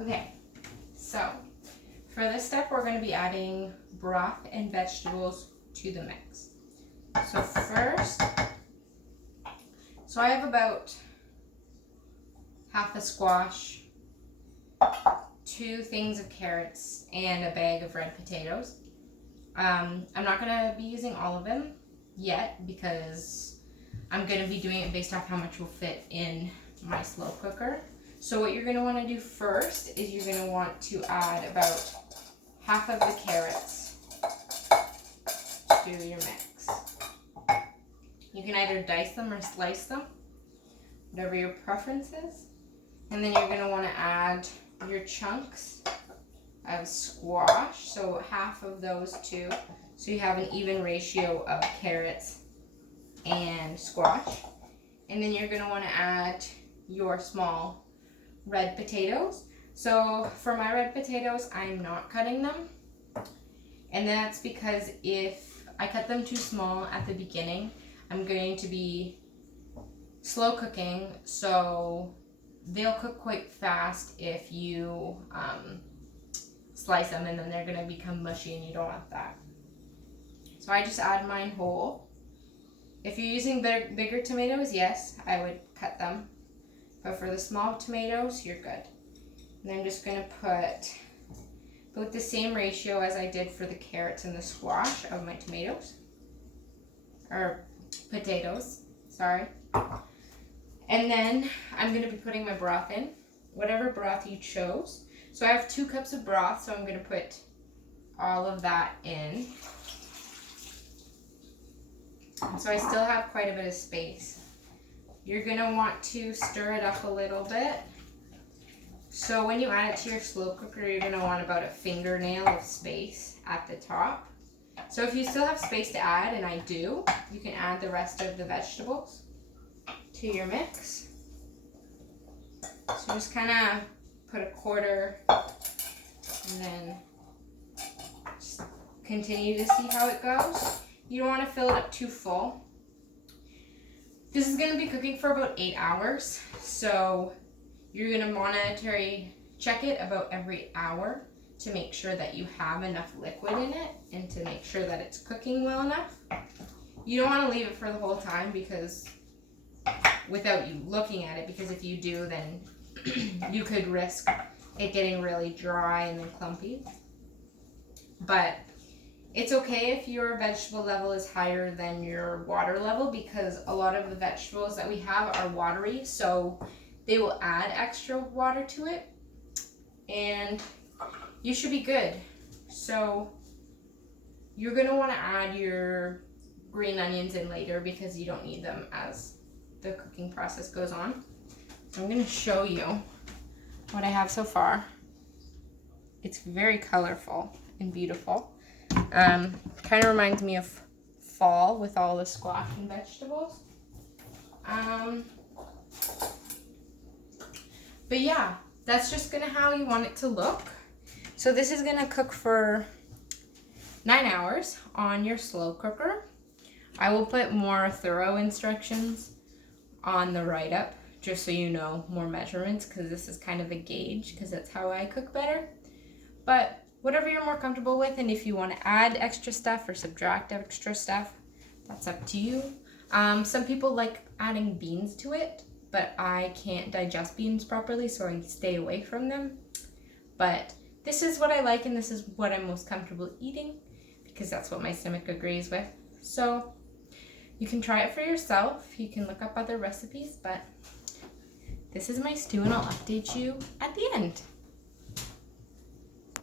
Okay, so for this step, we're going to be adding broth and vegetables to the mix. So first, I have about half a squash, 2 things of carrots, and a bag of red potatoes. I'm not going to be using all of them yet because I'm going to be doing it based off how much will fit in my slow cooker. So what you're going to want to do first is you're going to want to add about half of the carrots to your mix. You can either dice them or slice them, whatever your preference is. And then you're going to want to add your chunks of squash, so half of those too, so you have an even ratio of carrots and squash. And then you're going to want to add your small red potatoes. So for my red potatoes, I'm not cutting them, and that's because if I cut them too small at the beginning, I'm going to be slow cooking, so they'll cook quite fast if you slice them, and then they're going to become mushy, and you don't want that. So I just add mine whole. If you're using bigger tomatoes, yes, I would cut them. But for the small tomatoes, you're good. And I'm just going to put about the same ratio as I did for the carrots and the squash of my tomatoes. Or potatoes, sorry. And then I'm going to be putting my broth in, whatever broth you chose. So I have 2 cups of broth, so I'm going to put all of that in. So I still have quite a bit of space. You're going to want to stir it up a little bit. So when you add it to your slow cooker, you're going to want about a fingernail of space at the top. So if you still have space to add, and I do, you can add the rest of the vegetables to your mix. So just kind of put a quarter and then just continue to see how it goes. You don't want to fill it up too full. This is going to be cooking for about 8 hours, so you're going to check it about every hour to make sure that you have enough liquid in it and to make sure that it's cooking well enough. You don't want to leave it for the whole time because without you looking at it, because if you do, then you could risk it getting really dry and then clumpy. But it's okay if your vegetable level is higher than your water level, because a lot of the vegetables that we have are watery, so they will add extra water to it, and you should be good. So you're going to want to add your green onions in later because you don't need them as the cooking process goes on. I'm going to show you what I have so far. It's very colorful and beautiful. Kind of reminds me of fall with all the squash and vegetables. But yeah, that's just gonna how you want it to look. So this is gonna cook for 9 hours on your slow cooker. I will put more thorough instructions on the write-up just so you know more measurements, because this is kind of a gauge because that's how I cook better. But whatever you're more comfortable with, and if you want to add extra stuff or subtract extra stuff, that's up to you. Some people like adding beans to it, but I can't digest beans properly, so I stay away from them. But this is what I like, and this is what I'm most comfortable eating because that's what my stomach agrees with. So you can try it for yourself. You can look up other recipes, but this is my stew, and I'll update you at the end.